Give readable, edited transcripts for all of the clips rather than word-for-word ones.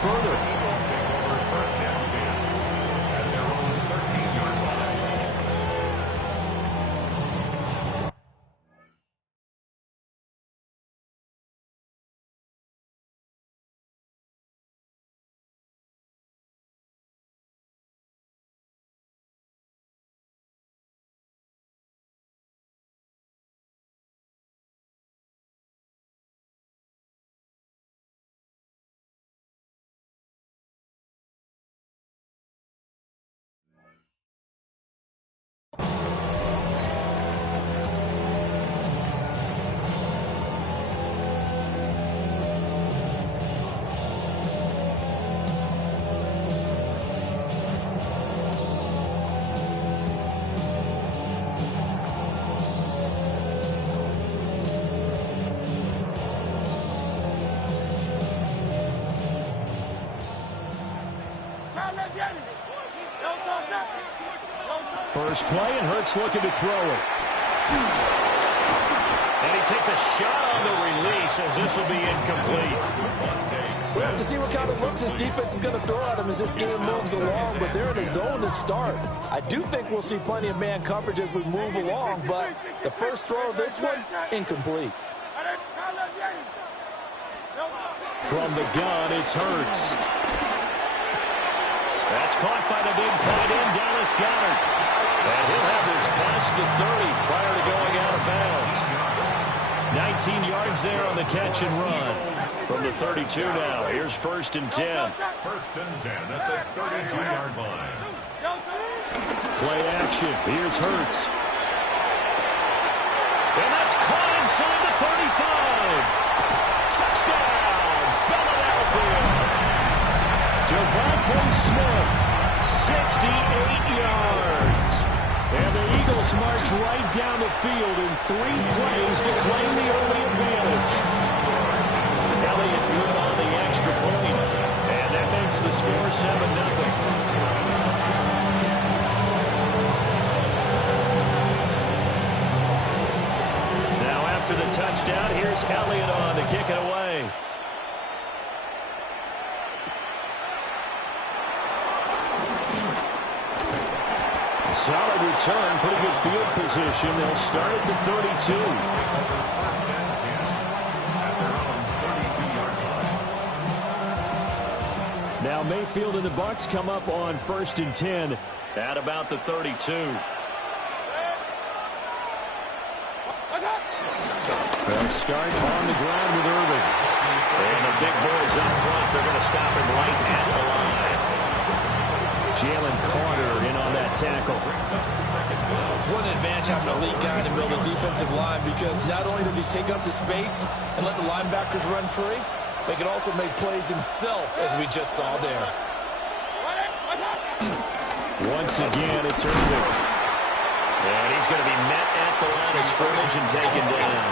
further. Eagles take over first down 10 at their own 13-yard line. First play, and Hurts looking to throw it. And he takes a shot on the release as this will be incomplete. We have to see what kind of looks this defense is going to throw at him as this game moves along, but they're in a zone to start. I do think we'll see plenty of man coverage as we move along, but the first throw of this one, incomplete. From the gun, it's Hurts. That's caught by the big tight end, Dallas Goedert. And he'll have this past the 30 prior to going out of bounds. 19 yards there on the catch and run. From the 32 now, here's first and 10. First and 10 at the 32-yard line. Play action. Here's Hurts. And that's caught inside the 35. Touchdown, Philadelphia. Devontae Smith, 68 yards. And the Eagles march right down the field in 3 plays to claim the early advantage. Elliott good on the extra point. And that makes the score 7-0. Now after the touchdown, here's Elliott on to kick it away. Solid return, pretty good field position. They'll start at the 32. First and 10 at their own 32-yard line. Now Mayfield and the Bucs come up on first and 10 at about the 32. They'll start on the ground with Irving. And the big boys up front, they're going to stop him right at the line. Jalen Carter in on that tackle. What an advantage having a elite guy in the middle of the defensive line, because not only does he take up the space and let the linebackers run free, but he can also make plays himself, as we just saw there. Once again, it's Irving. And he's going to be met at the line of scrimmage and taken down.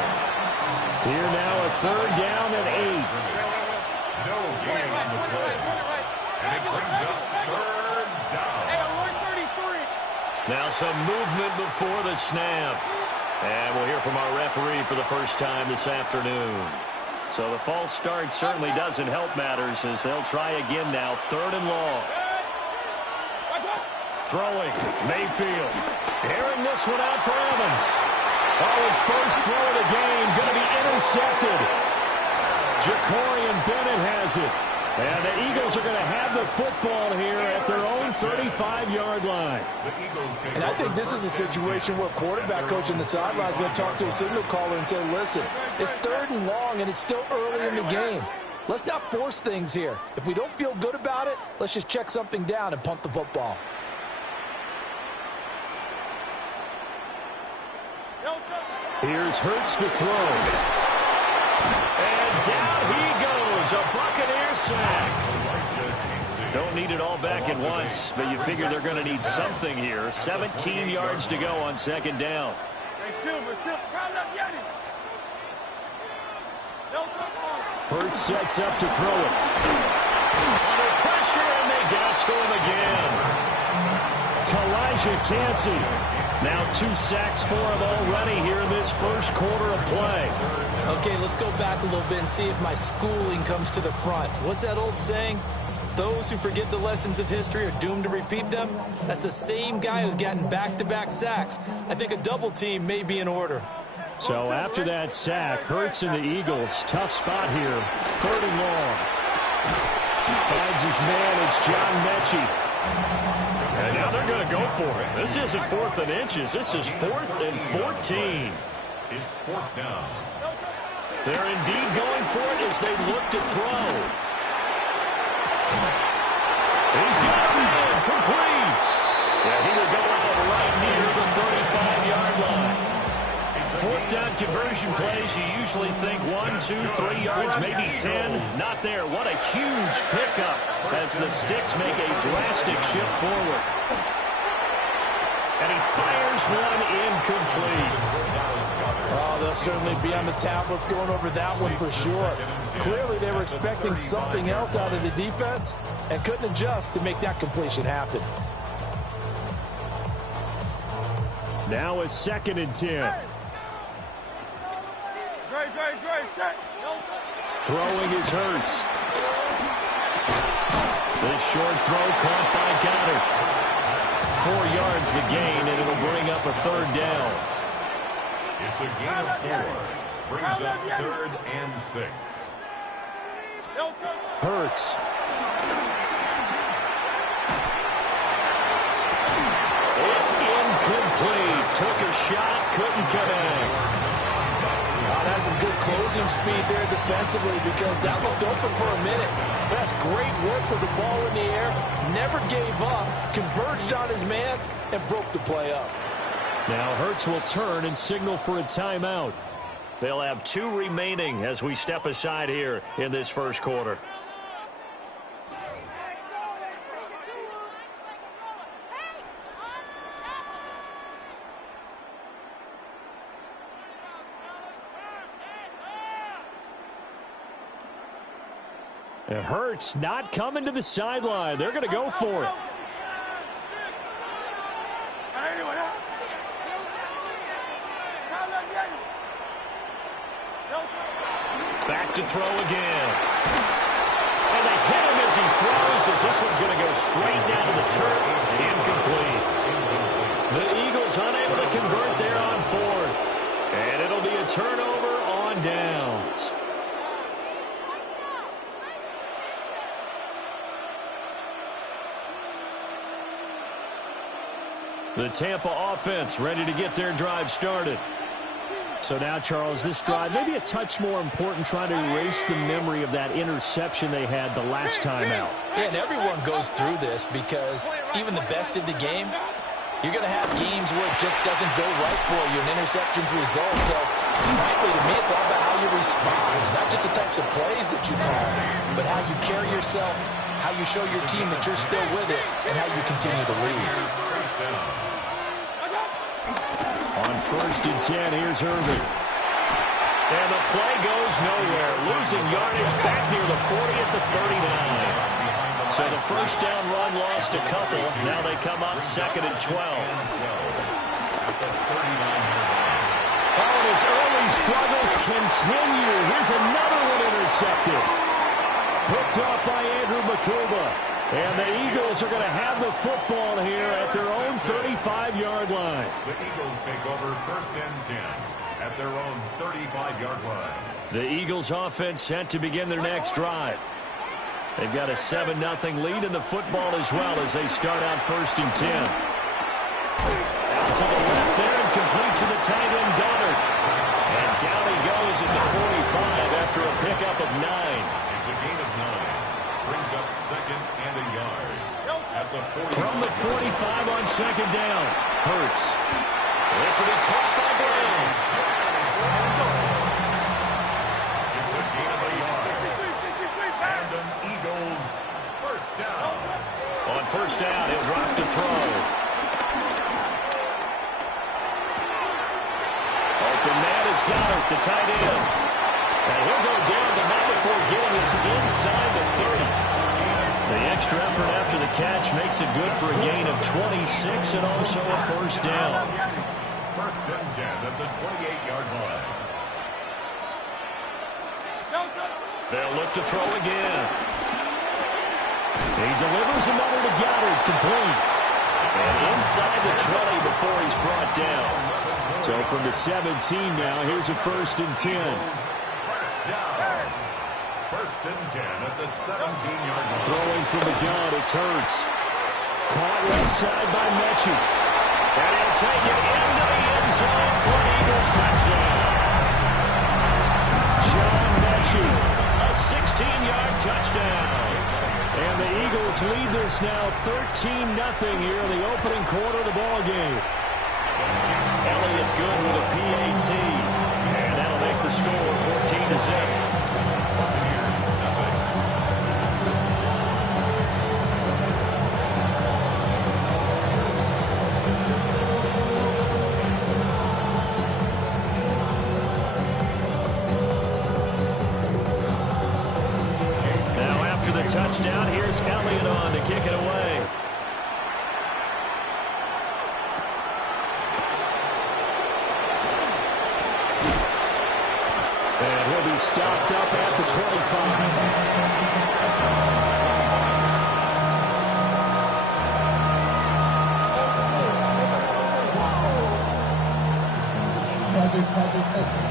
Here now a third down and 8. No gain on the play. And it brings up third down. Now some movement before the snap. And we'll hear from our referee for the first time this afternoon. So the false start certainly doesn't help matters as they'll try again now. Third and long. Throwing, Mayfield. Airing this one out for Evans. Oh, his first throw of the game going to be intercepted. Jacorian Bennett has it. And the Eagles are going to have the football here at their own 35-yard line. And I think this is a situation where quarterback coach on the sideline is going to talk to a signal caller and say, listen, it's third and long and it's still early in the game. Let's not force things here. If we don't feel good about it, let's just check something down and punt the football. Here's Hurts to throw. And down he goes. A Buccaneer sack. Don't need it all back at once, but you figure they're going to need something here. 17 yards to go on second down. Hurts sets up to throw it. Under pressure, and they got to him again. Kalijah Cansey Now 2 sacks for him already here in this first quarter of play. Okay, let's go back a little bit and see if my schooling comes to the front. What's that old saying? Those who forget the lessons of history are doomed to repeat them. That's the same guy who's gotten back-to-back sacks. I think a double team may be in order. So after that sack, Hurts and the Eagles, tough spot here. 3rd and long. Finds his man, it's John Mechie. And now they're going to go for it. This isn't 4th and inches. This is 4th and 14. It's 4th down. They're indeed going for it as they look to throw. He's got a man complete. Yeah, he will go out right near the 35-yard line. 4th down conversion plays, you usually think 1, 2, 3 yards, maybe 10. Not there. What a huge pickup as the Sticks make a drastic shift forward. And he fires one incomplete. Oh, they'll certainly be on the tablets going over that one for sure. Clearly, they were expecting something else out of the defense and couldn't adjust to make that completion happen. Now a 2nd and 10. Throwing his Hurts. This short throw caught by Goddard. 4 yards the gain, and it'll bring up a 3rd down. It's a gain of 4. Brings up 3rd and 6. Hurts. It's incomplete. Took a shot, couldn't connect. That's some good closing speed there defensively because that looked open for a minute. That's great work with the ball in the air. Never gave up, converged on his man, and broke the play up. Now Hurts will turn and signal for a timeout. They'll have 2 remaining as we step aside here in this first quarter. It hurts not coming to the sideline. They're going to go for it. Back to throw again. And they hit him as he throws, as this one's going to go straight down to the turf. Incomplete. The Eagles unable to convert there on 4th. And it'll be a turnover on downs. The Tampa offense ready to get their drive started. So now, Charles, this drive maybe a touch more important, trying to erase the memory of that interception they had the last time out. Yeah, and everyone goes through this because even the best in the game, you're going to have games where it just doesn't go right for you, and interceptions result. So, frankly, to me, it's all about how you respond, not just the types of plays that you call, but how you carry yourself, how you show your team that you're still with it, and how you continue to lead. On 1st and 10, here's Irvin. And the play goes nowhere. Losing yardage back near the 40 at the 39. So the first down run lost a couple. Now they come up 2nd and 12. Oh, and his early struggles continue. Here's another one intercepted. Picked off by Andrew Buccaneers. And the Eagles are going to have the football here at their own 35-yard line. The Eagles take over 1st and 10 at their own 35-yard line. The Eagles offense set to begin their next drive. They've got a 7-0 lead in the football as well as they start out 1st and 10. Out to the left there and complete to the tight end Goddard. And down he goes at the 45 after a pickup of 9. It's a gain of 9. Brings up 2nd and a yard. At the 45. From the 45 on 2nd down. Hurts. This will be caught by Brown. It's a gain of a yard. And an Eagles 1st down. On 1st down, he'll drop to throw. Open man is Goddard, the tight end. And he'll go down the not before getting us inside the 30. The extra effort after the catch makes it good for a gain of 26 and also a 1st down. First and 10 at the 28-yard line. They'll look to throw again. He delivers another to Goddard, complete. And inside the 20 before he's brought down. So from the 17 now, here's a first and 10. First down. First and 10 at the 17-yard line. Throwing from the gun, it's Hurts. Caught left side by Mechie. And he'll take it into the end zone for an Eagles touchdown. John Mechie, a 16-yard touchdown. And the Eagles lead this now 13-0 here in the opening quarter of the ball game. Elliott good with a PAT. And that'll make the score 14-0. Touchdown. Here's Elliott on to kick it away. And he'll be stopped up at the 25.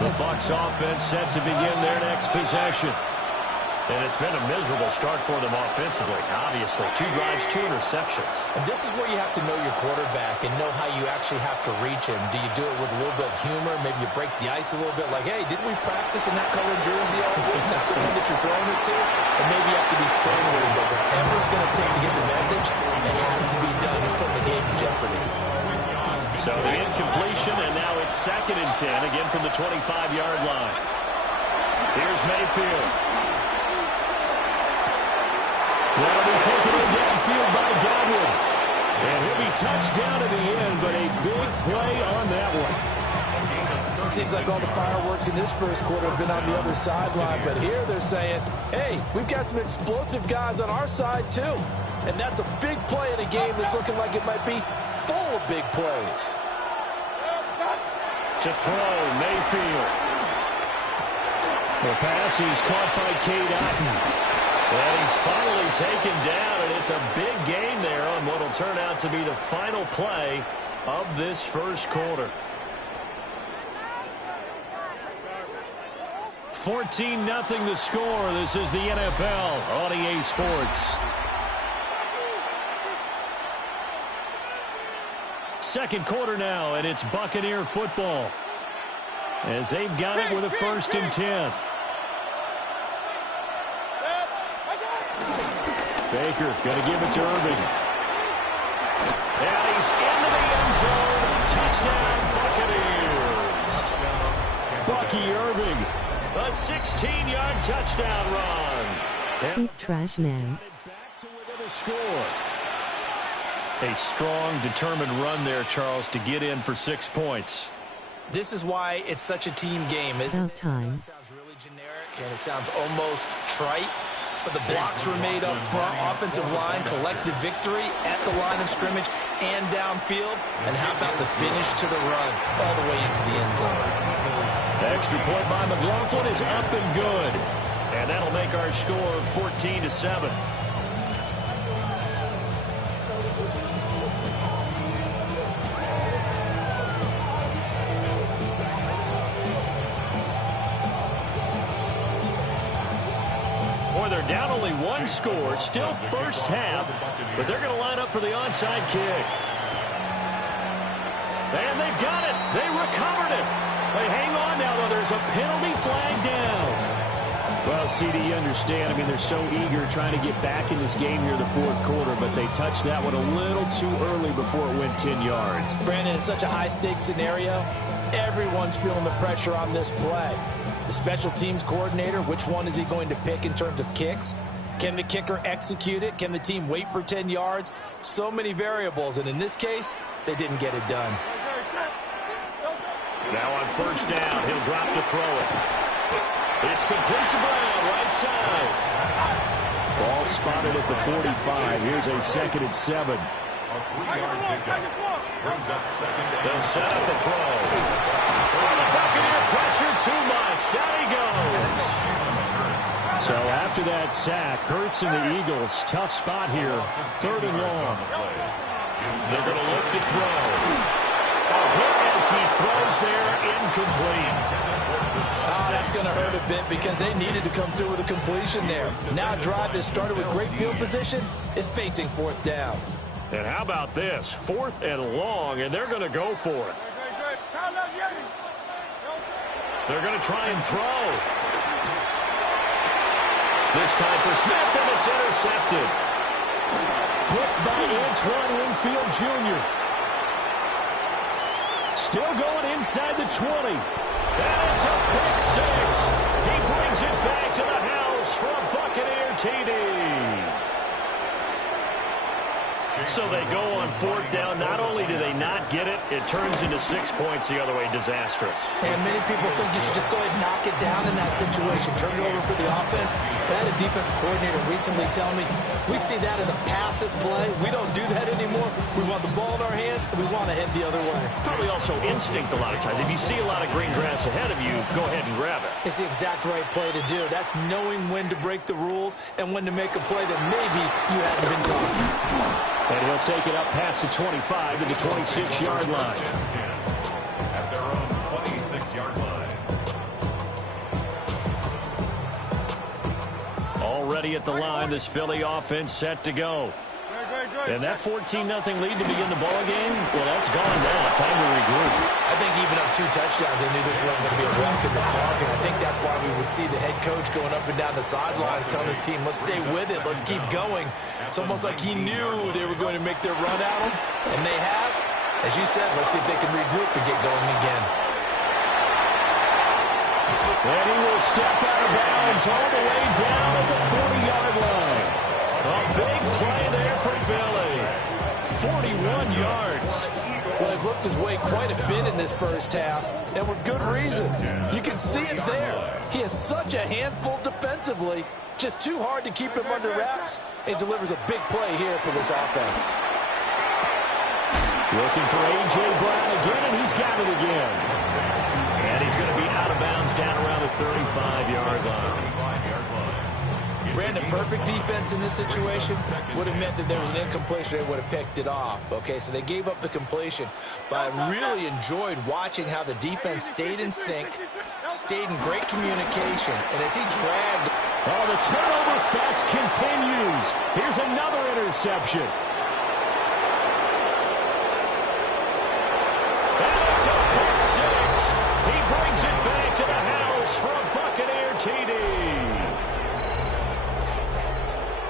The Bucs offense set to begin their next possession. And it's been a miserable start for them offensively, obviously. 2 drives, 2 interceptions. And this is where you have to know your quarterback and know how you actually have to reach him. Do you do it with a little bit of humor? Maybe you break the ice a little bit like, hey, didn't we practice in that colored jersey all week? Not the one that you're throwing it to? And maybe you have to be stern with him. But whatever it's going to take to get the message, it has to be done. He's putting the game in jeopardy. So the incompletion, and now it's 2nd and 10, again from the 25-yard line. Here's Mayfield. That'll be taken in downfield by Godwin. And he'll be touched down at the end, but a big play on that one. Seems like all the fireworks in this first quarter have been on the other sideline, but here they're saying, hey, we've got some explosive guys on our side too. And that's a big play in a game that's looking like it might be full of big plays. To throw, Mayfield. The pass is caught by Cade Otton. And he's finally taken down, and it's a big gain there on what will turn out to be the final play of this first quarter. 14-0 the score. This is the NFL on EA Sports. Second quarter now, and it's Buccaneer football. As they've got it with a first and 10. Baker going to give it to Irving. And he's into the end zone. Touchdown, Buccaneers. Bucky Irving, a 16-yard touchdown run. Keep trash, man. Back to within a score. A strong, determined run there, Charles, to get in for 6 points. This is why it's such a team game, isn't it? Time. It sounds really generic, and it sounds almost trite. But the blocks were made up front, offensive line, collective victory at the line of scrimmage and downfield. And how about the finish to the run all the way into the end zone? Extra point by McLaughlin is up and good. And that'll make our score 14-7. They're down only 1 score, still first half, but they're going to line up for the onside kick. And they've got it. They recovered it. They hang on now, though. There's a penalty flag down. Well, CD, you understand. I mean, they're so eager trying to get back in this game here in the fourth quarter, but they touched that one a little too early before it went 10 yards. Brandon, it's such a high-stakes scenario. Everyone's feeling the pressure on this play. The special teams coordinator, which one is he going to pick in terms of kicks? Can the kicker execute it? Can the team wait for 10 yards? So many variables, and in this case, they didn't get it done. Now on first down, he'll drop to throw it. It's complete to Brown, right side. Ball spotted at the 45. Here's a 2nd and 7. A 3-yard pickup. Brings up second down. They'll set up the throw. Oh, the Buccaneer pressure too much. Down he goes. So after that sack, Hurts and the Eagles, tough spot here. 3rd and long. They're going to look to throw. A hit as he throws there, incomplete. That's going to hurt a bit because they needed to come through with a completion there. Now a drive that started with great field position is facing 4th down. And how about this? 4th and long, and they're going to go for it. They're going to try and throw. This time for Smith, and it's intercepted. Picked by Antoine Winfield Jr. Still going inside the 20. And it's a pick 6. He brings it back to the house for a Buccaneer TD. So they go on 4th down. Not only do they not get it, it turns into 6 points the other way. Disastrous. And many people think you should just go ahead and knock it down in that situation. Turn it over for the offense. But I had a defensive coordinator recently tell me, we see that as a passive play. We don't do that anymore. We want the ball in our hands, and we want to head the other way. Probably also instinct a lot of times. If you see a lot of green grass ahead of you, go ahead and grab it. It's the exact right play to do. That's knowing when to break the rules and when to make a play that maybe you hadn't been taught. And he'll take it up past the 25 to the 26-yard line. At their own 26-yard line. Already at the line, this Philly offense set to go. And that 14-0 lead to begin the ball game, well, that's gone now. Time to regroup. I think even up 2 touchdowns, they knew this wasn't going to be a walk in the park, and I think that's why we would see the head coach going up and down the sidelines telling his team, let's stay with it, let's keep going. It's almost like he knew they were going to make their run at him, and they have. As you said, let's see if they can regroup and get going again. And he will step out of bounds all the way down at the 40-yard line. A big play there for Philly. 41 yards. Well, he worked his way quite a bit in this first half, and with good reason. You can see it there. He is such a handful defensively. Just too hard to keep him under wraps, and delivers a big play here for this offense. Looking for A.J. Brown again, and he's got it again. And he's going to be out of bounds down around the 35-yard line. Brandon, perfect defense in this situation would have meant that there was an incompletion. They would have picked it off. Okay, so they gave up the completion. But I really enjoyed watching how the defense stayed in sync, stayed in great communication, and as he dragged. Oh, the turnover fest continues. Here's another interception. And it's a pick 6. He brings it back to the house for a Buccaneer TD.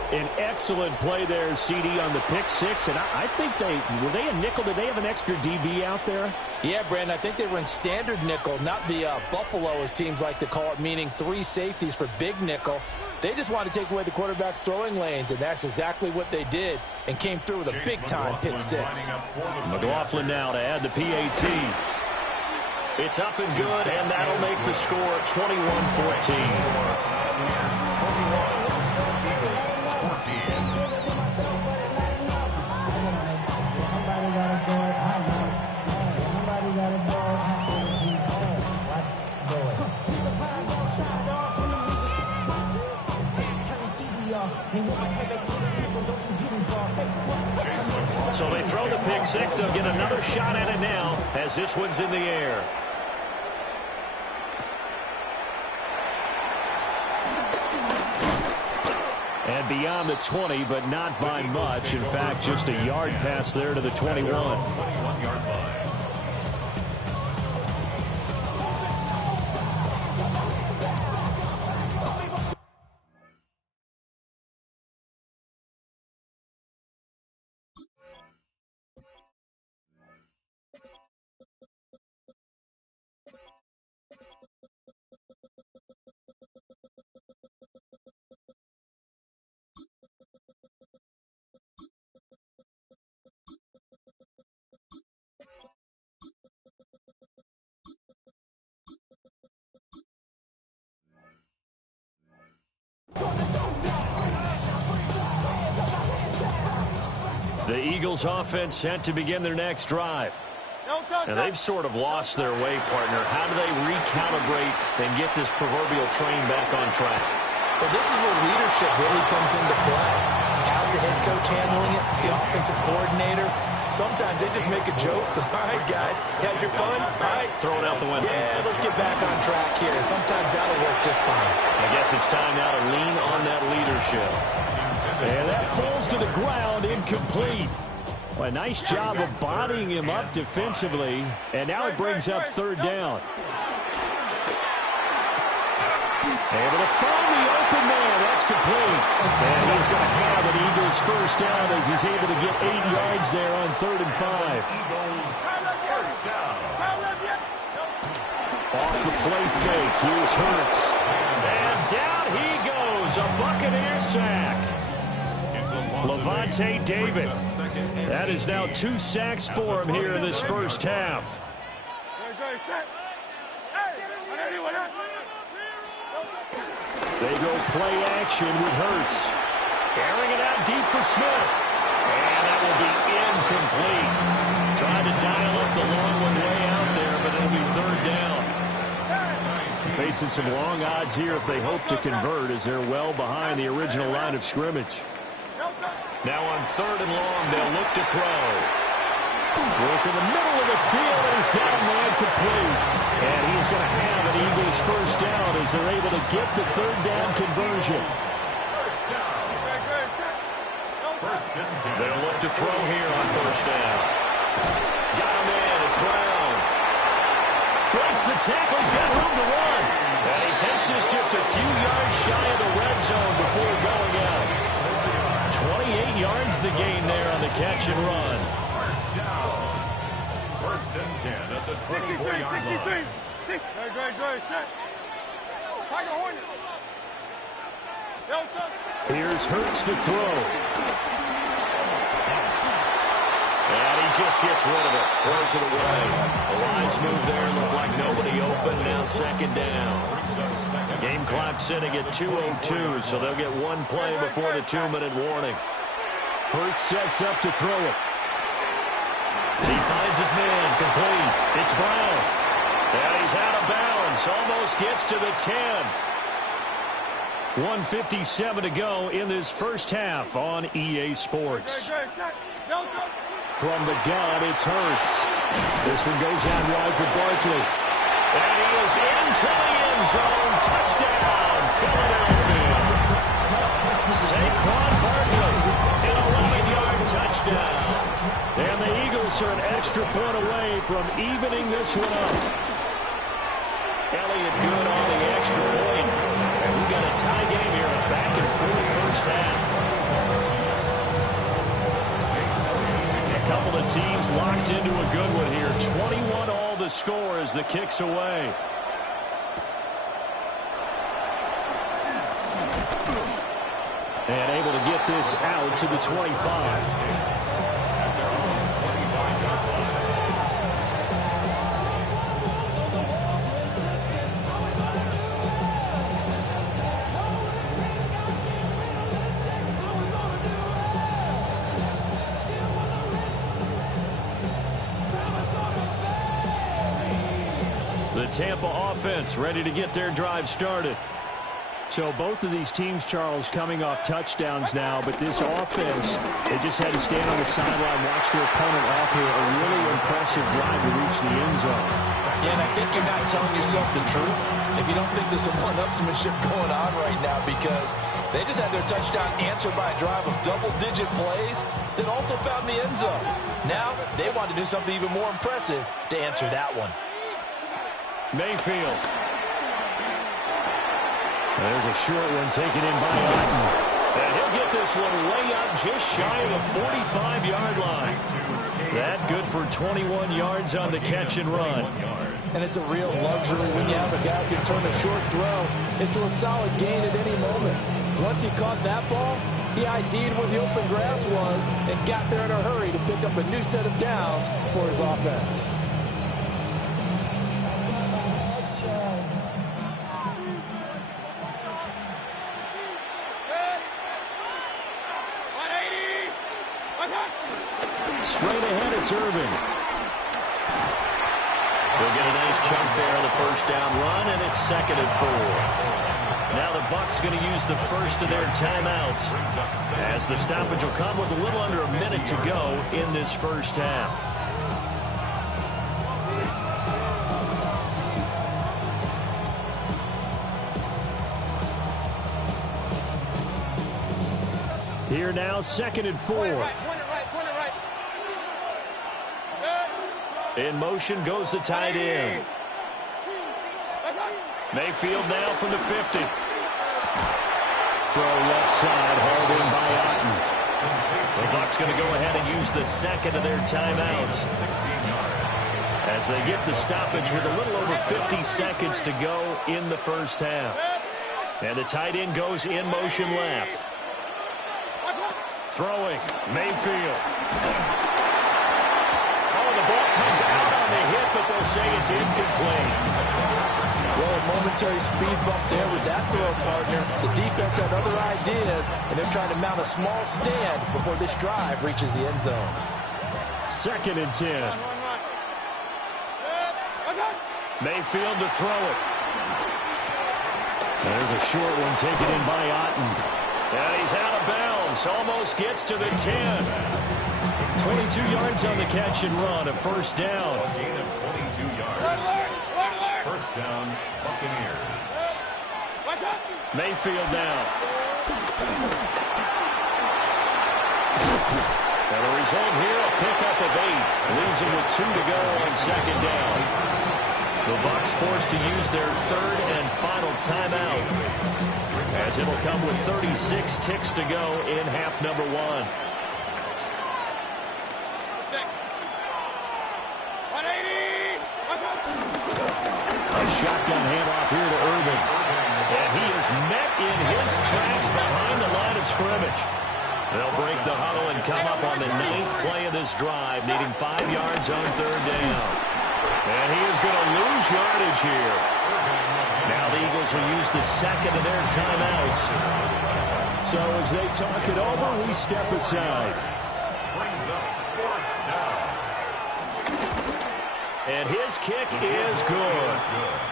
An excellent play there, CD, on the pick 6. And I think were they a nickel? Did they have an extra DB out there? Yeah, Brandon, I think they were in standard nickel, not the Buffalo, as teams like to call it, meaning 3 safeties for big nickel. They just wanted to take away the quarterback's throwing lanes, and that's exactly what they did, and came through with a big-time pick 6. McLaughlin now to add the PAT. It's up and good, and that'll make the score 21-14. So they throw the pick 6. They'll get another shot at it now as this one's in the air. And beyond the 20, but not by much. In fact, just a yard pass there to the 21. 21-yard line. The Eagles offense set to begin their next drive. And they've sort of lost their way, partner. How do they recalibrate and get this proverbial train back on track? Well, this is where leadership really comes into play. How's the head coach handling it? The offensive coordinator? Sometimes they just make a joke. All right, guys, had your fun? All right. Throw it out the window. Yeah, let's get back on track here. And sometimes that'll work just fine. I guess it's time now to lean on that leadership. And that falls to the ground, incomplete. Well, a nice job of bodying him up defensively. And now it brings up third down. Able to find the open man. That's complete. And he's going to have an Eagles first down as he's able to get 8 yards there on 3rd and 5. Eagles first down. Off the play fake. Here's Hurts. And down he goes. A Buccaneer sack. Levante David. That is now 2 sacks for him here in this first half. They go play action with Hurts. Airing it out deep for Smith. And that will be incomplete. Trying to dial up the long one way out there, but it'll be 3rd down. Facing some long odds here if they hope to convert as they're well behind the original line of scrimmage. Now on 3rd and long, they'll look to throw. Work in the middle of the field, and he's got a man complete. And he's going to have an Eagles first down as they're able to get the 3rd down conversion. They'll look to throw here on 1st down. Got him in. It's Brown. Breaks the tackle. He's got room to run. And he takes this just a few yards shy of the red zone before going out. 28 yards the gain there on the catch and run. First down. 1st and 10 at the 24-yard line. Here's Hurts to throw. And he just gets rid of it. Throws it away. The lines move there. Look like nobody open. Now 2nd down. Game clock sitting at 2:02, so they'll get 1 play before the 2-minute warning. Hurts sets up to throw it. He finds his man. Complete. It's Brown. And he's out of bounds. Almost gets to the 10. 1:57 to go in this first half on EA Sports. From the gun, it's Hurts. This one goes out wide for Barkley. And he is into the end zone. Touchdown, Philadelphia. Saquon Barkley, an 11-yard touchdown. And the Eagles are an extra point away from evening this one up. Elliott good on the extra point. And we got a tie game here, a back-and-forth first half. A couple of teams locked into a good one here. 21 all the score as the kick's away. And able to get this out to the 25. The Tampa offense ready to get their drive started. So both of these teams, Charles, coming off touchdowns now, but this offense, they just had to stand on the sideline, watch their opponent offer a really impressive drive to reach the end zone. Yeah, and I think you're not telling yourself the truth if you don't think there's some one-upsmanship going on right now, because they just had their touchdown answered by a drive of double-digit plays that also found the end zone. Now they want to do something even more impressive to answer that one. Mayfield. There's a short one taken in by Otten. And he'll get this one way up just shy of the 45-yard line. That good for 21 yards on the catch and run. And it's a real luxury when you have a guy who can turn a short throw into a solid gain at any moment. Once he caught that ball, he ID'd where the open grass was and got there in a hurry to pick up a new set of downs for his offense. Straight ahead, it's Irvin. They'll get a nice chunk there on the first down run, and it's 2nd and 4. Now the Bucs going to use the first of their timeouts, as the stoppage will come with a little under a minute to go in this first half. Here now, 2nd and 4. In motion goes the tight end. Mayfield now from the 50. Throw left side, hauled in by Otten. The Bucs going to go ahead and use the second of their timeouts, as they get the stoppage with a little over 50 seconds to go in the first half. And the tight end goes in motion left. Throwing, Mayfield. Oh, the ball comes out on the hit, but they'll say it's incomplete. Well, a momentary speed bump there with that throw, partner. The defense had other ideas, and they're trying to mount a small stand before this drive reaches the end zone. 2nd and 10. Mayfield to throw it. There's a short one taken in by Otten. And he's out of bounds. Almost gets to the 10. 22 yards on the catch and run. A first down. Gain of 22 yards. First down, Buccaneers. Mayfield now. And the result here, a pickup of 8. Leaves him with 2 to go on 2nd down. The Bucs forced to use their 3rd and final timeout, as it'll come with 36 ticks to go in half number 1. A shotgun handoff here to Irvin. And he is met in his tracks behind the line of scrimmage. They'll break the huddle and come up on the 9th play of this drive, needing 5 yards on 3rd down. And he is going to lose yardage here. Now the Eagles will use the second of their timeouts. So as they talk it over, we step aside. Brings up 4th down. And his kick is good.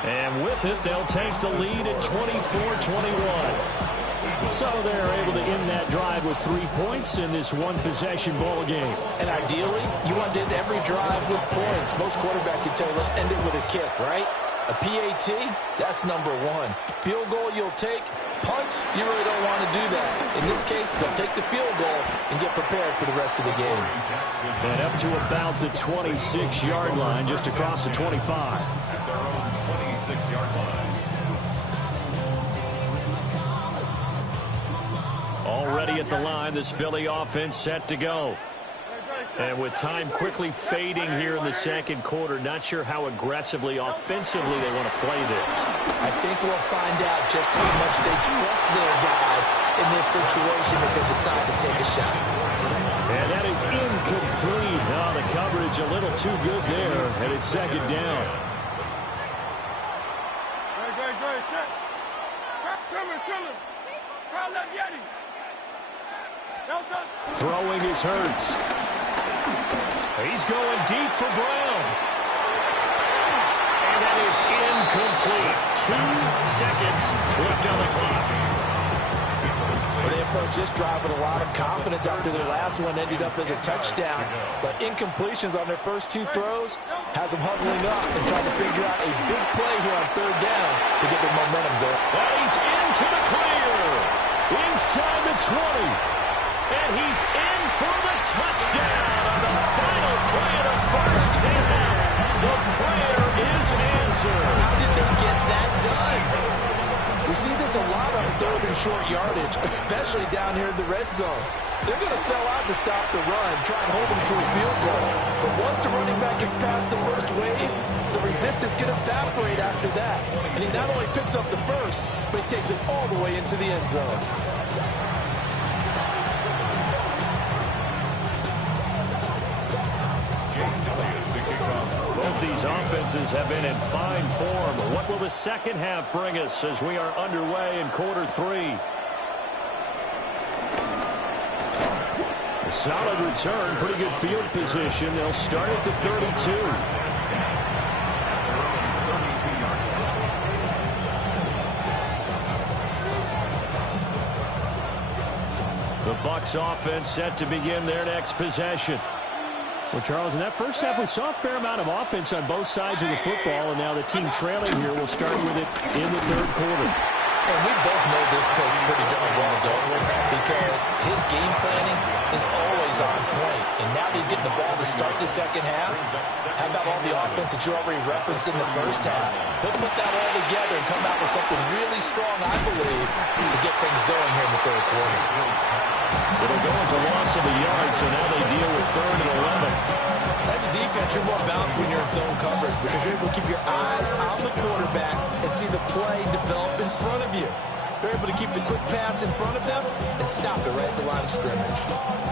And with it, they'll take the lead at 24-21. So they're able to end that drive with 3 points in this one-possession ball game. And ideally, you want to end every drive with points. Most quarterbacks would tell you, let's end it with a kick, right? A PAT, that's number 1. Field goal you'll take. Punts, you really don't want to do that. In this case, they'll take the field goal and get prepared for the rest of the game. And up to about the 26-yard line, just across the 25. At their own 26-yard line. Already at the line, this Philly offense set to go. And with time quickly fading here in the second quarter, not sure how aggressively, offensively they want to play this. I think we'll find out just how much they trust their guys in this situation if they decide to take a shot. And that is incomplete. Oh, the coverage a little too good there, and it's 2nd down. Throwing is Hurts. He's going deep for Brown. And that is incomplete. 2 seconds left on the clock. Well, they approached this drive with a lot of confidence after their last one ended up as a touchdown. But incompletions on their first 2 throws has them huddling up and trying to figure out a big play here on 3rd down to get their momentum going. And he's into the clear. Inside the 20. And he's in for the touchdown on the final play of the first half. The prayer is answered. How did they get that done? We see this a lot on 3rd and short yardage, especially down here in the red zone. They're going to sell out to stop the run, try and hold them to a field goal. But once the running back gets past the first wave, the resistance can evaporate after that. And he not only picks up the first, but he takes it all the way into the end zone. Both these offenses have been in fine form. What will the second half bring us as we are underway in quarter 3? The solid return, pretty good field position. They'll start at the 32. The Bucs offense set to begin their next possession. Well, Charles, in that first half, we saw a fair amount of offense on both sides of the football, and now the team trailing here will start with it in the third quarter. And we both know this coach pretty darn well, don't we? Because his game planning is always on point. And now he's getting the ball to start the second half. How about all the offense that you already referenced in the first half? He'll put that all together and come out with something really strong, I believe, to get things going here in the third quarter. It'll go as a loss of a yard, so now they deal with 3rd and 11. As a defense, you're more balanced when you're in zone coverage because you're able to keep your eyes on the quarterback and see the play develop in front of you. You're able to keep the quick pass in front of them and stop it right at the line of scrimmage.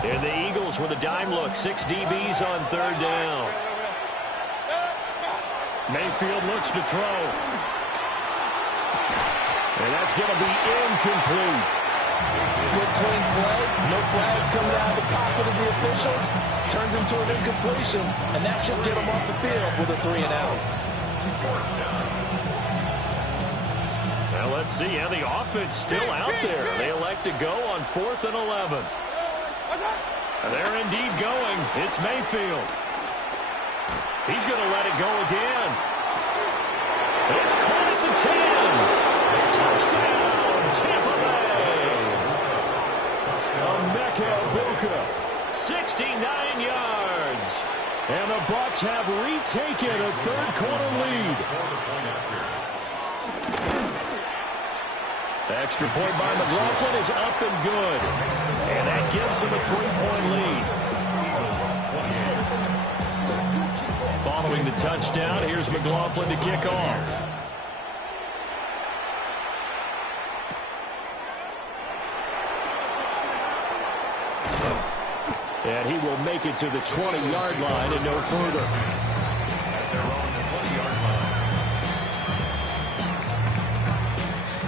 And the Eagles with a dime look. 6 DBs on 3rd down. Mayfield looks to throw. And that's going to be incomplete. Good clean play. No flags coming out of the pocket of the officials. Turns into an incompletion, and that should get them off the field with a 3 and out. Well, let's see how the offense still out there. They elect to go on 4th and 11. They're indeed going. It's Mayfield. He's going to let it go again. It's caught at the 10. Touchdown, Tampa Bay. Buccaneers, 69 yards. And the Bucs have retaken a third quarter lead. Extra point by McLaughlin is up and good. And that gives him a 3-point lead. Following the touchdown, here's McLaughlin to kick off. And he will make it to the 20-yard line and no further.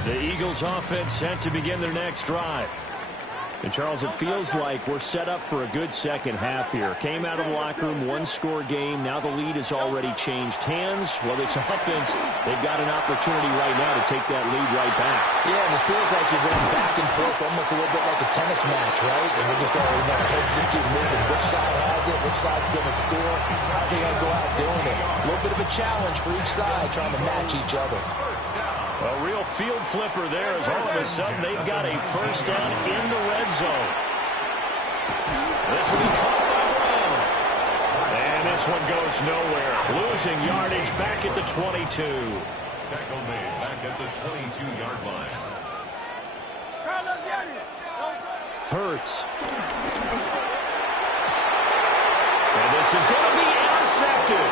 The Eagles offense set to begin their next drive. And, Charles, it feels like we're set up for a good second half here. Came out of the locker room, one-score game. Now the lead has already changed hands. Well, this offense, they've got an opportunity right now to take that lead right back. Yeah, and it feels like you're going back and forth, almost a little bit like a tennis match, right? And we're just always our heads just keep moving. Which side has it? Which side's going to score? How are they going to go out doing it? A little bit of a challenge for each side, trying to match each other. A real field flipper there as all of a sudden they've got a first down in the red zone. This will be caught by Brown. And this one goes nowhere. Losing yardage back at the 22. Tackle made back at the 22-yard line. Hurts. And this is going to be intercepted.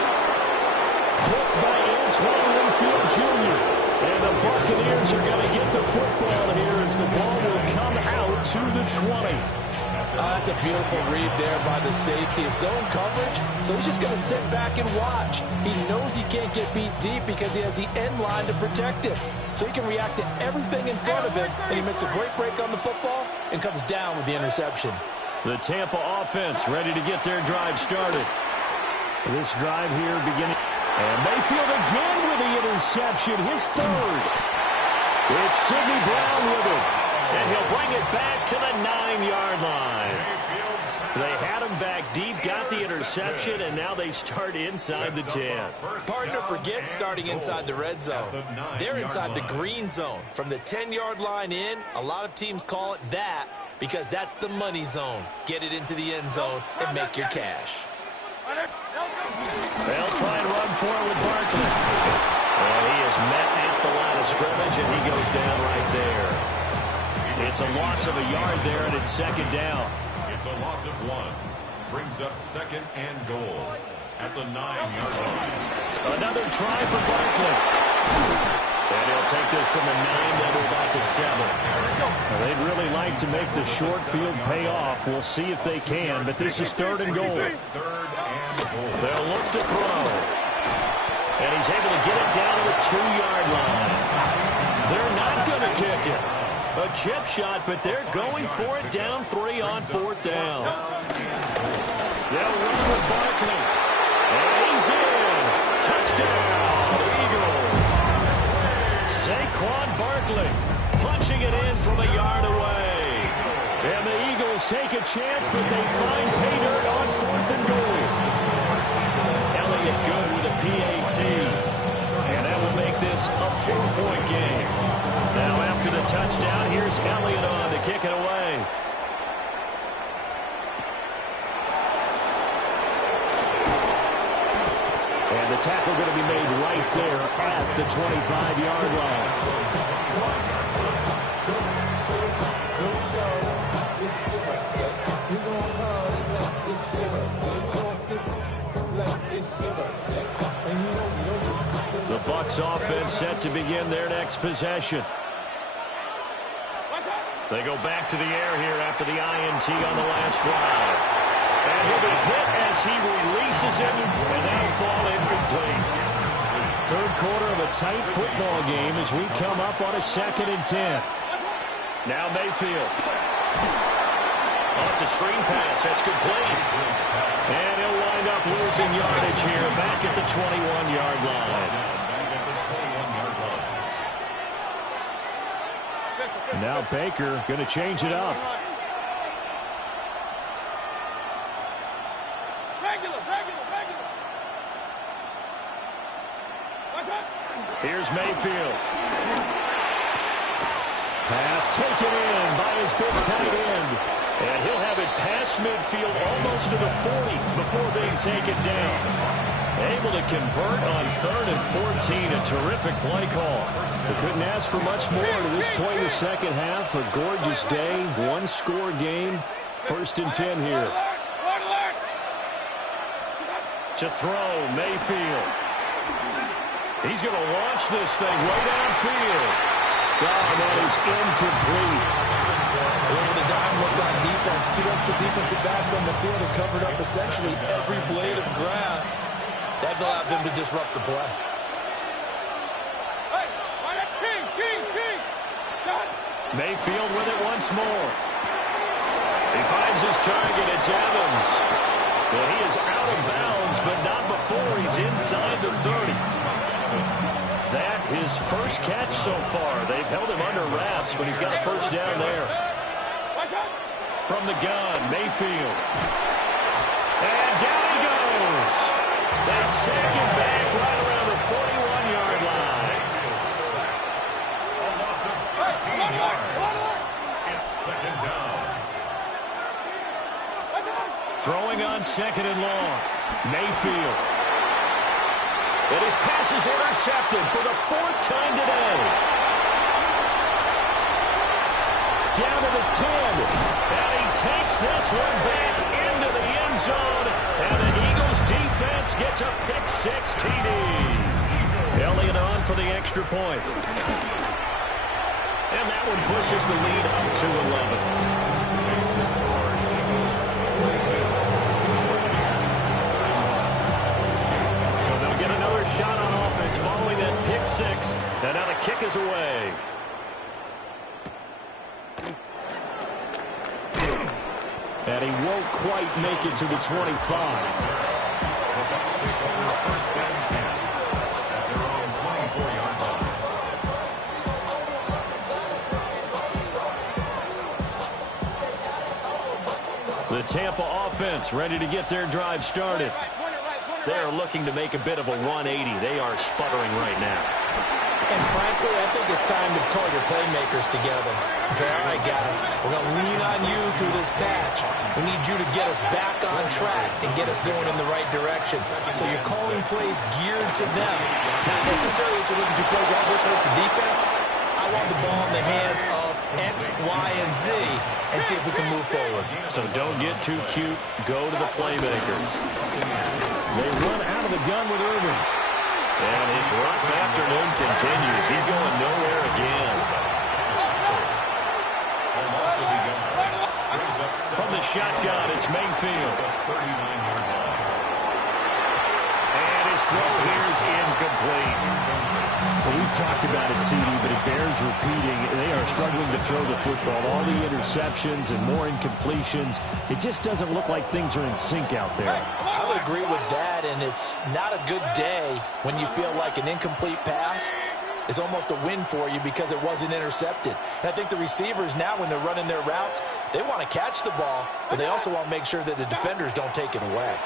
Picked by Antoine Winfield Jr. And the Buccaneers are going to get the football here as the ball will come out to the 20. That's a beautiful read there by the safety. Zone coverage, so he's just going to sit back and watch. He knows he can't get beat deep because he has the end line to protect him. So he can react to everything in front of him, and he makes a great break on the football and comes down with the interception. The Tampa offense ready to get their drive started. This drive here beginning. And Mayfield again with the interception, his 3rd. It's Sidney Brown with it. And he'll bring it back to the 9-yard line. They had him back deep, got the interception, and now they start inside the 10. Partner forgets starting inside the red zone. They're inside the green zone. From the 10-yard line in, a lot of teams call it that because that's the money zone. Get it into the end zone and make your cash. They'll try and run for it with Barkley. And he is met at the line of scrimmage, and he goes down right there. It's a loss of a yard there, and it's 2nd down. It's a loss of 1. Brings up 2nd and goal at the 9-yard line. Another try for Barkley. And he'll take this from the 9 down to about the 7. Well, they'd really like to make the short field pay off. We'll see if they can, but this is 3rd and goal. They'll look to throw. And he's able to get it down to the 2-yard line. They're not going to kick it. A chip shot, but they're going for it down 3 on 4th down. They'll run with Barkley. And he's in. Touchdown, Eagles. Saquon Barkley punching it in from a yard away. And the Eagles take a chance, but they find pay dirt on 4th and goal. Elliott good with a PAT. And that will make this a 4-point game. Now after the touchdown, here's Elliott on to kick it away. And the tackle going to be made right there at the 25-yard line. The Bucs offense set to begin their next possession. They go back to the air here after the INT on the last drive. And he'll be hit as he releases it, and that'll fall incomplete. Third quarter of a tight football game as we come up on a 2nd and 10. Now Mayfield. Oh, it's a screen pass. That's complete. And he'll wind up losing yardage here back at the 21-yard line. Now Baker going to change it up. Here's Mayfield. Pass taken in by his big tight end. And he'll have it past midfield almost to the 40 before being taken down. Able to convert on 3rd and 14. A terrific play call. They couldn't ask for much more to this point in the second half. A gorgeous day, one-score game. 1st and 10 here. To throw, Mayfield. He's going to launch this thing way downfield. Oh, that is incomplete. Over the dime looked on defense. 2 extra defensive backs on the field have covered up essentially every blade of grass. That allowed them to disrupt the play. Mayfield with it once more. He finds his target. It's Evans. Well, he is out of bounds, but not before he's inside the 30. That his first catch so far. They've held him under wraps, but he's got a first down there. From the gun, Mayfield. And down he goes. They sack him back right around the 41-yard line. A loss of 13 yards. It's 2nd down. Throwing on 2nd and long. Mayfield. And his pass is intercepted for the 4th time today. Down to the 10. And he takes this one back into the end zone. And the Eagles defense gets a pick-6 TD. Elliott on for the extra point. And that one pushes the lead up to 11. Shot on offense following that pick-6. And now the kick is away. And he won't quite make it to the 25. The Tampa offense ready to get their drive started. They're looking to make a bit of a 180. They are sputtering right now. And frankly, I think it's time to call your playmakers together and say, all right, guys, we're going to lean on you through this patch. We need you to get us back on track and get us going in the right direction. So you're calling plays geared to them. Not necessarily to look at your plays, oh, this hurts the defense. I want the ball in the hands of X, Y, and Z and see if we can move forward. So don't get too cute. Go to the playmakers. They run out of the gun with Irvin. And his rough afternoon continues. He's going nowhere again. From the shotgun, it's Mayfield. And his throw here is incomplete. Well, we've talked about it, CD, but it bears repeating. They are struggling to throw the football. All the interceptions and more incompletions. It just doesn't look like things are in sync out there. I would agree with that, and it's not a good day when you feel like an incomplete pass is almost a win for you because it wasn't intercepted. And I think the receivers now, when they're running their routes, they want to catch the ball, but they also want to make sure that the defenders don't take it away.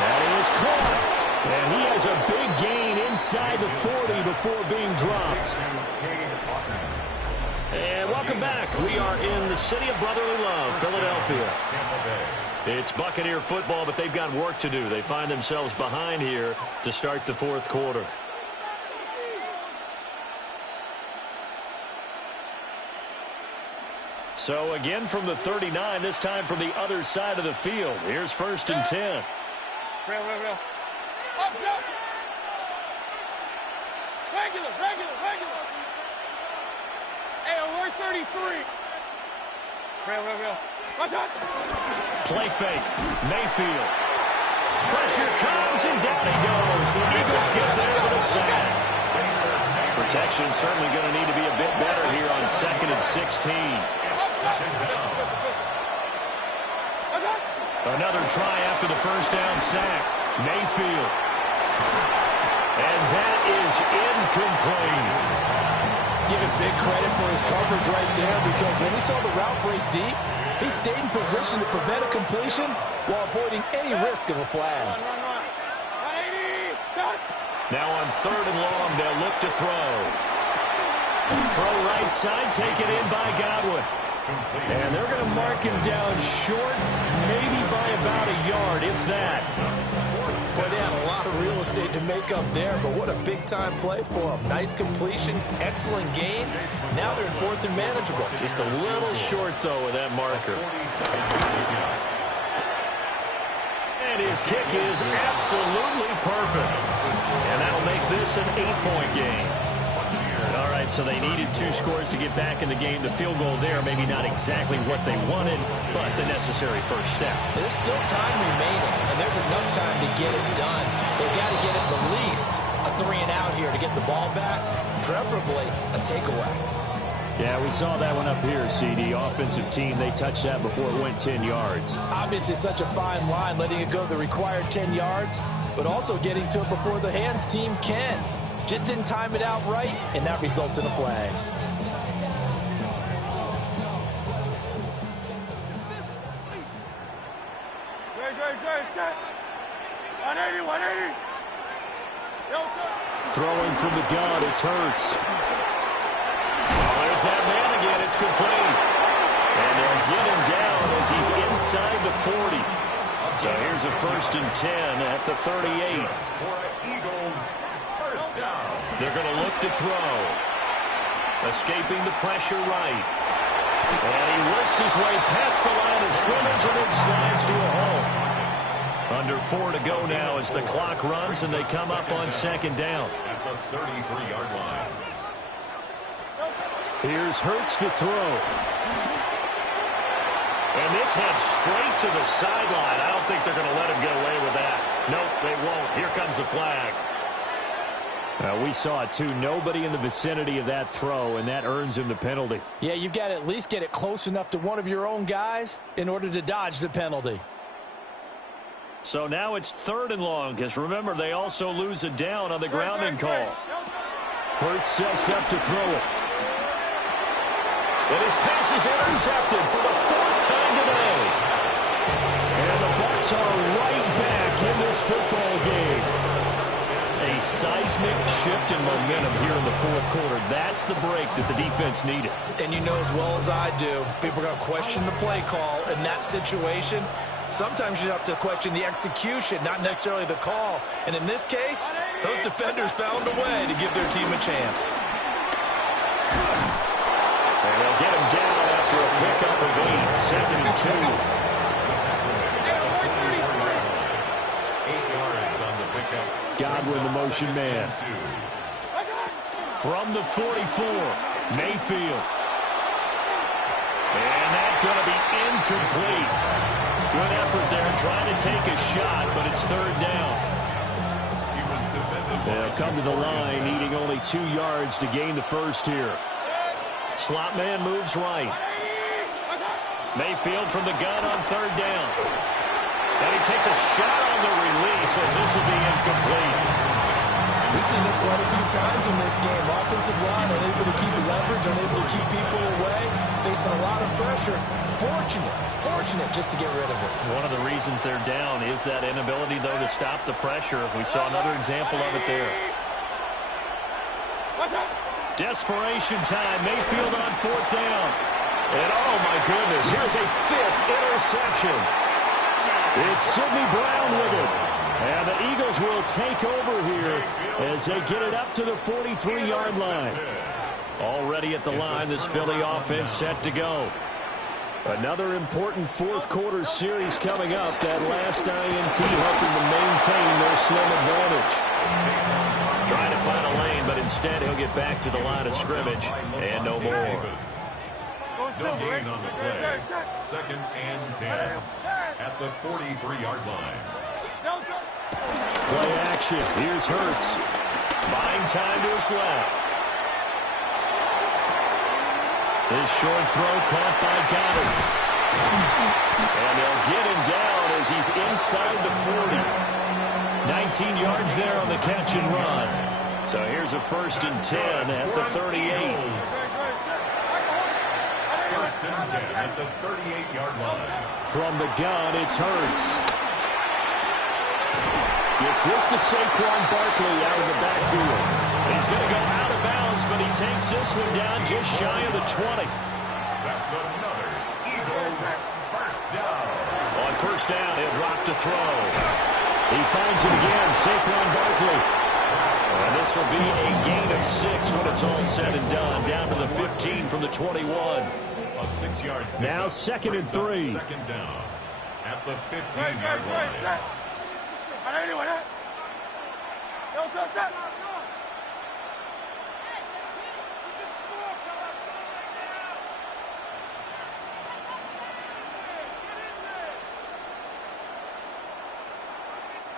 That is caught. And he has a big gain inside the 40 before being dropped. And welcome back. We are in the city of brotherly love, Philadelphia. It's Buccaneer football, but they've got work to do. They find themselves behind here to start the fourth quarter. So again from the 39, this time from the other side of the field. Here's 1st and 10. Real. Up. Regular. Hey, alert 33. Real. Watch out. Play fake. Mayfield. Pressure comes, and down he goes. The Eagles get there for the sack. Protection certainly going to need to be a bit better here on 2nd and 16. Another try after the first down sack. Mayfield. And that is incomplete. Give him big credit for his coverage right there, because when he saw the route break deep, he stayed in position to prevent a completion while avoiding any risk of a flag. Now on 3rd and long, they'll look to throw. Throw right side, taken in by Godwin. And they're going to mark him down short, maybe by about a yard, if that. Boy, they had a lot of real estate to make up there, but what a big-time play for them. Nice completion, excellent gain. Now they're in 4th and manageable. Just a little short, though, of that marker. And his kick is absolutely perfect. And that'll make this an 8-point game. All right, so they needed 2 scores to get back in the game. The field goal there, maybe not exactly what they wanted, but the necessary first step. There's still time remaining, and there's enough time to get it done. They've got to get at the least a 3-and-out here to get the ball back, preferably a takeaway. Yeah, we saw that one up here, CD. Offensive team, they touched that before it went 10 yards. Obviously, such a fine line, letting it go the required 10 yards, but also getting to it before the hands team can. Just didn't time it out right, and that results in a flag. Good. 180. Throwing from the gun, it's Hurts. There's that man again. It's complete. And they'll get him down as he's inside the 40. So here's a 1st and 10 at the 38. Eagles, first down. They're going to look to throw. Escaping the pressure right. And he works his way past the line of scrimmage and then slides to a hole. Under 4 to go now as the clock runs and they come up on 2nd down. At the 33-yard line. Here's Hurts to throw. And this heads straight to the sideline. I don't think they're going to let him get away with that. Nope, they won't. Here comes the flag. We saw it, too. Nobody in the vicinity of that throw, and that earns him the penalty. Yeah, you've got to at least get it close enough to one of your own guys in order to dodge the penalty. So now it's 3rd and long, because remember, they also lose a down on the grounding call. Hurts sets up to throw it. And his pass is intercepted for the 4th time today. And the Bucs are right back in this football game. A seismic shift in momentum here in the 4th quarter. That's the break that the defense needed. And you know as well as I do, people are going to question the play call in that situation. Sometimes you have to question the execution, not necessarily the call. And in this case, those defenders found a way to give their team a chance. And they'll get him down after a pickup of 8, 2nd and 2. 8 yards on the pickup. Godwin, the motion man. From the 44, Mayfield. And that's going to be incomplete. Good effort there trying to take a shot, but it's third down. They'll come to the line, needing only 2 yards to gain the first here. Slot man moves right. Mayfield from the gun on third down. And he takes a shot on the release as this will be incomplete. We've seen this quite a few times in this game. Offensive line unable to keep leverage, unable to keep people away, facing a lot of pressure. Fortunate just to get rid of it. One of the reasons they're down is that inability, though, to stop the pressure. We saw another example of it there. Desperation time. Mayfield on fourth down. And, oh, my goodness, here's a 5th interception. It's Sidney Brown with it. And the Eagles will take over here as they get it up to the 43-yard line. Already at the line, this Philly offense set to go. Another important fourth-quarter series coming up. That last INT helping to maintain their slim advantage. Trying to find a lane, but instead he'll get back to the line of scrimmage and no more. No gain on the play. 2nd and 10 at the 43-yard line. Play action. Here's Hurts. Buying time to his left. This short throw caught by Goddard. And they'll get him down as he's inside the 40. 19 yards there on the catch and run. So here's a 1st and 10 at the 38. 1st and 10 at the 38-yard line. From the gun, it's Hurts. Gets this to Saquon Barkley out of the backfield. He's going to go out of bounds, but he takes this one down just shy of the 20. That's another Eagles first down. On first down, he'll drop to throw. He finds it again, Saquon Barkley. And this will be a gain of 6 when it's all said and done. Down to the 15 from the 21. A 6-yard. Now 2nd and 3. 2nd down at the 15-yard line.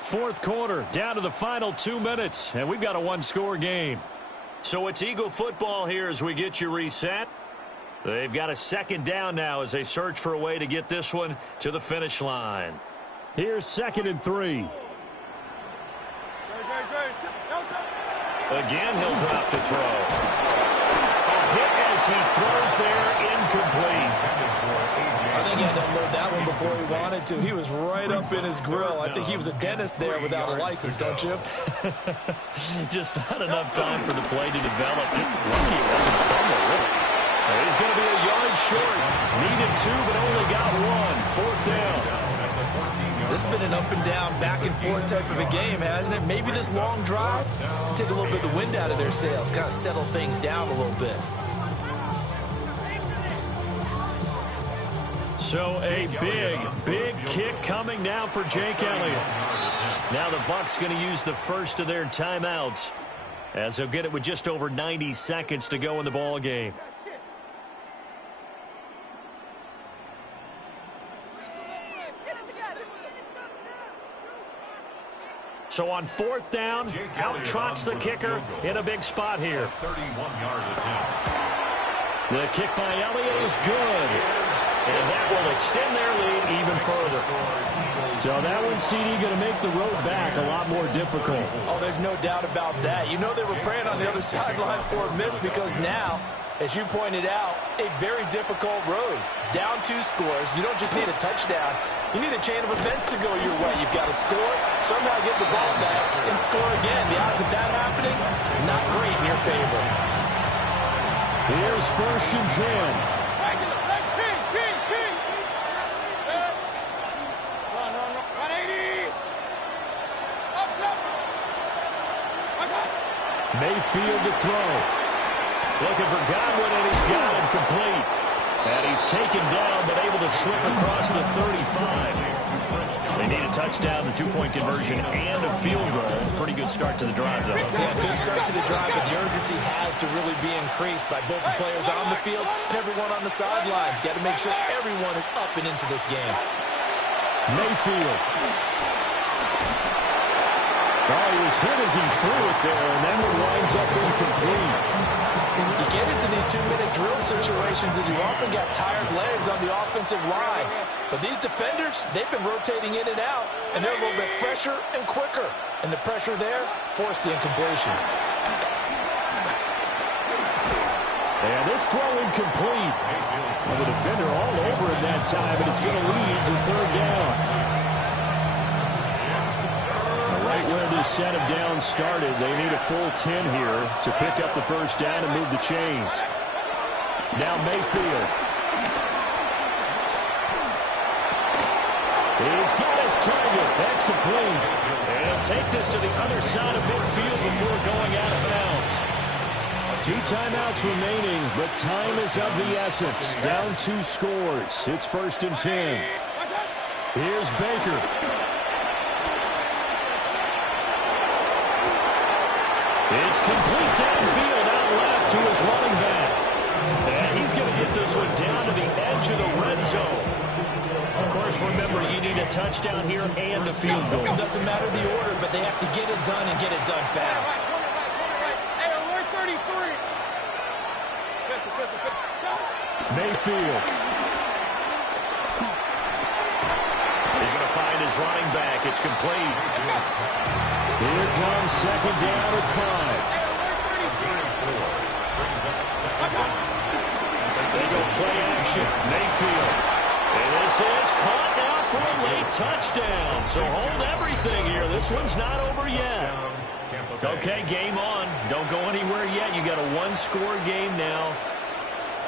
Fourth quarter, down to the final 2 minutes, and we've got a one-score game. So it's Eagle football here as we get you reset. They've got a 2nd down now as they search for a way to get this one to the finish line. Here's 2nd and 3. Again, he'll drop to throw. A hit as he throws there, incomplete. I think he had to unload that one before he wanted to. He was right up in his grill. I think he was a dentist there without a license, don't you? Just not enough time for the play to develop. Lucky it wasn't fumble, really. He's going to be a yard short. Needed 2, but only got 1. 4th down. This has been an up and down, back and forth type of a game, hasn't it? Maybe this long drive can take a little bit of the wind out of their sails, kind of settle things down a little bit. So a big kick coming now for Jake Elliott. Now the Bucs going to use the first of their timeouts as they'll get it with just over 90 seconds to go in the ball game. So on 4th down, out trots the kicker in a big spot here. 31-yard attempt. The kick by Elliott is good. And that will extend their lead even further. So that one, CD, going to make the road back a lot more difficult. Oh, there's no doubt about that. You know they were praying on the other sideline for a miss because now, as you pointed out, a very difficult road. Down 2 scores. You don't just need a touchdown. You need a chain of events to go your way. You've got to score, somehow get the ball back, and score again. The odds of that happening, not great in your favor. Here's 1st and 10. Mayfield to throw. Looking for Godwin, and he's got him complete. And he's taken down, but able to slip across the 35. They need a touchdown, the 2-point conversion, and a field goal. Pretty good start to the drive, though. Yeah, good start to the drive, but the urgency has to really be increased by both the players on the field and everyone on the sidelines. Got to make sure everyone is up and into this game. Mayfield. Oh, he was hit as he threw it there, and then it winds up incomplete. You get into these 2-minute drill situations, and you often got tired legs on the offensive line. But these defenders, they've been rotating in and out, and they're a little bit fresher and quicker. And the pressure there forced the incompletion. And this throw incomplete. Well, the defender all over it that time, and it's going to lead to third down. Right where this set of downs started, they need a full 10 here to pick up the first down and move the chains. Now Mayfield. He's got his target. That's complete. And he'll take this to the other side of midfield before going out of bounds. 2 timeouts remaining, but time is of the essence. Down 2 scores. It's 1st and 10. Here's Baker. It's complete downfield out left to his running back. And he's going to get this one down to the edge of the red zone. Of course, remember, you need a touchdown here and a field goal. It doesn't matter the order, but they have to get it done and get it done fast. Mayfield. He's going to find his running back. It's complete. Here comes second down at 5. They go play action. Mayfield. And this is caught now for a late touchdown. So hold everything here. This one's not over yet. Okay, game on. Don't go anywhere yet. You got a 1-score game now.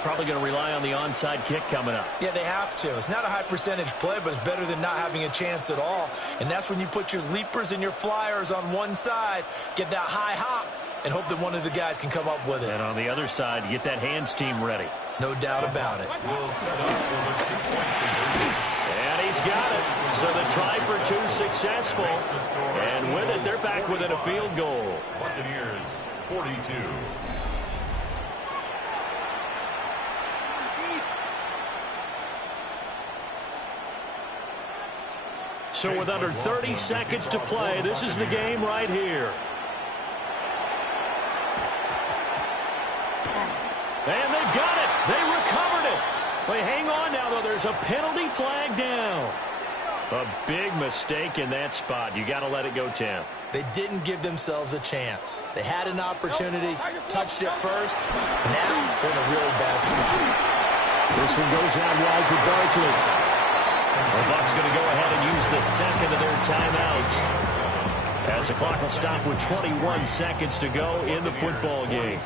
Probably going to rely on the onside kick coming up. Yeah, they have to. It's not a high percentage play, but it's better than not having a chance at all. And that's when you put your leapers and your flyers on one side, get that high hop, and hope that one of the guys can come up with it. And on the other side, get that hands team ready. No doubt about it. And he's got it. So the try for 2 successful. And with it, they're back within a field goal. Buccaneers 42. So with under 30 seconds to play, this is the game right here. And they've got it. They recovered it. They hang on now, though. There's a penalty flag down. A big mistake in that spot. You got to let it go, Tim. They didn't give themselves a chance. They had an opportunity, touched it first. Now they're in a really bad spot. This one goes out wide for Barkley. The Bucs going to go ahead and use the second of their timeouts, as the clock will stop with 21 seconds to go in the football game.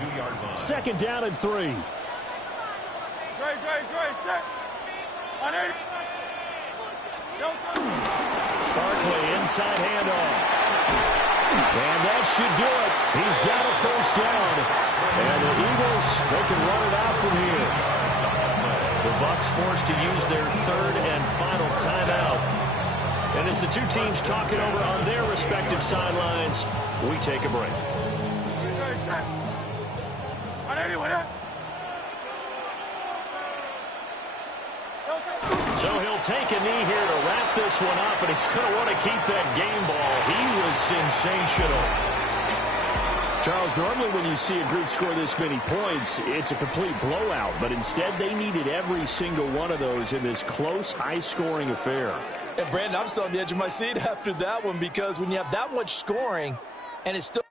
Second down and 3. Barkley inside handoff. And that should do it. He's got a first down. And the Eagles, they can run it out from here. The Bucs forced to use their 3rd and final timeout. And as the 2 teams talk it over on their respective sidelines, we take a break. So he'll take a knee here to wrap this one up, and he's going to want to keep that game ball. He was sensational. Charles, normally when you see a group score this many points, it's a complete blowout. But instead, they needed every single one of those in this close, high-scoring affair. And, Brandon, I'm still on the edge of my seat after that one, because when you have that much scoring and it's still